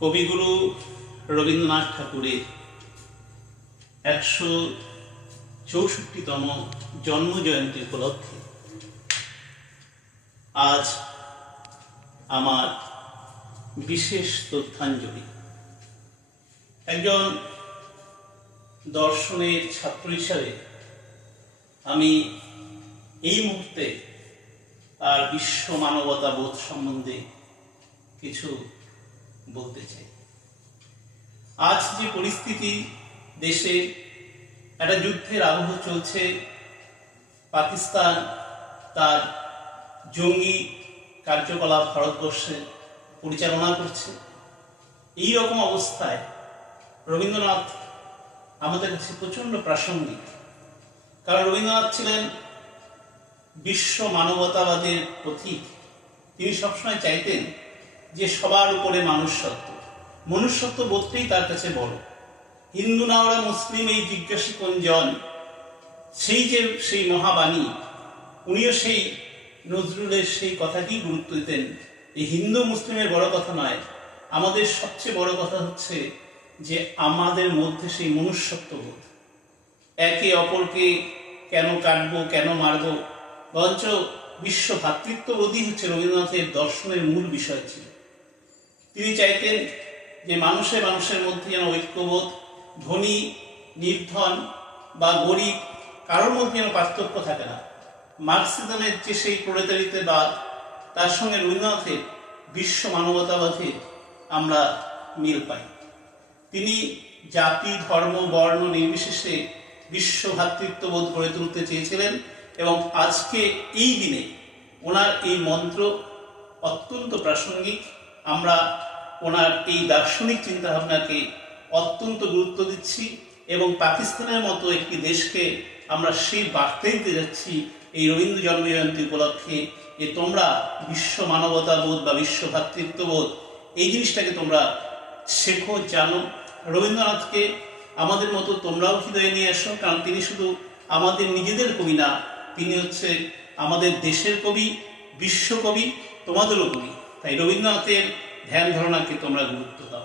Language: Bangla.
কবিগুরু রবীন্দ্রনাথ ঠাকুরের একশো চৌষট্টিতম জন্ম জয়ন্তী উপলক্ষে আজ আমার বিশেষ তথ্যাঞ্জলি একজন দর্শনের ছাত্র হিসাবে আমি এই মুহূর্তে আর বিশ্ব মানবতা বোধ সম্বন্ধে কিছু বলতে চাই। আজ যে পরিস্থিতি দেশে একটা যুদ্ধের আবহ চলছে, পাকিস্তান তার জঙ্গি কার্যকলাপ ভারতবর্ষে পরিচালনা করছে। এই রকম অবস্থায় রবীন্দ্রনাথ আমাদের কাছে প্রচণ্ড প্রাসঙ্গিক। কারণ রবীন্দ্রনাথ ছিলেন বিশ্ব মানবতাবাদের প্রতীক। তিনি সবসময় চাইতেন যে সবার উপরে মানুষত্ব। মনুষ্যত্ব বোধটাই তার কাছে বড়। হিন্দু না ওরা মুসলিম এই জিজ্ঞাসী জন সেই যে, সেই মহাবাণী, উনিও সেই নজরুলের সেই কথাকেই গুরুত্ব দিতেন। এই হিন্দু মুসলিমের বড় কথা নয়। আমাদের সবচেয়ে বড় কথা হচ্ছে যে আমাদের মধ্যে সেই মনুষ্যত্ব বোধ। একে অপরকে কেন কাটবো, কেন মারবো? বরঞ্চ বিশ্ব ভ্রাতৃত্ববোধই হচ্ছে রবীন্দ্রনাথের দর্শনের মূল বিষয় ছিল। তিনি চাইতেন যে মানুষে মানুষের মধ্যে যেন ঐক্যবোধ, ধনী, নির্ধন বা গরিব কারোর মধ্যে যেন পার্থক্য থাকে না। মার্কসিজমের যে সেই প্রলেতারিতেবাদ তার সঙ্গে রবীন্দ্রনাথের বিশ্ব মানবতাবাদে আমরা মিল পাই। তিনি জাতি, ধর্ম, বর্ণ নির্বিশেষে বিশ্ব ভ্রাতৃত্ববোধ গড়ে তুলতে চেয়েছিলেন এবং আজকে এই দিনে ওনার এই মন্ত্র অত্যন্ত প্রাসঙ্গিক। আমরা ওনার এই দার্শনিক চিন্তাভাবনাকে অত্যন্ত গুরুত্ব দিচ্ছি এবং পাকিস্তানের মতো একটি দেশকে আমরা সেই বার্তাই দিতে যাচ্ছি এই রবীন্দ্র জন্মজয়ন্তী উপলক্ষে যে তোমরা বিশ্ব মানবতাবোধ বা বিশ্ব ভ্রাতৃত্ববোধ এই জিনিসটাকে তোমরা শেখো, জানো। রবীন্দ্রনাথকে আমাদের মতো তোমরাও হৃদয়ে নিয়ে আসো কারণ তিনি শুধু আমাদের নিজেদের কবি না, তিনি হচ্ছে আমাদের দেশের কবি, বিশ্বকবি, তোমাদেরও কবি। তাই রবীন্দ্রনাথের ধ্যান ধারণাকে তোমরা গুরুত্ব দাও।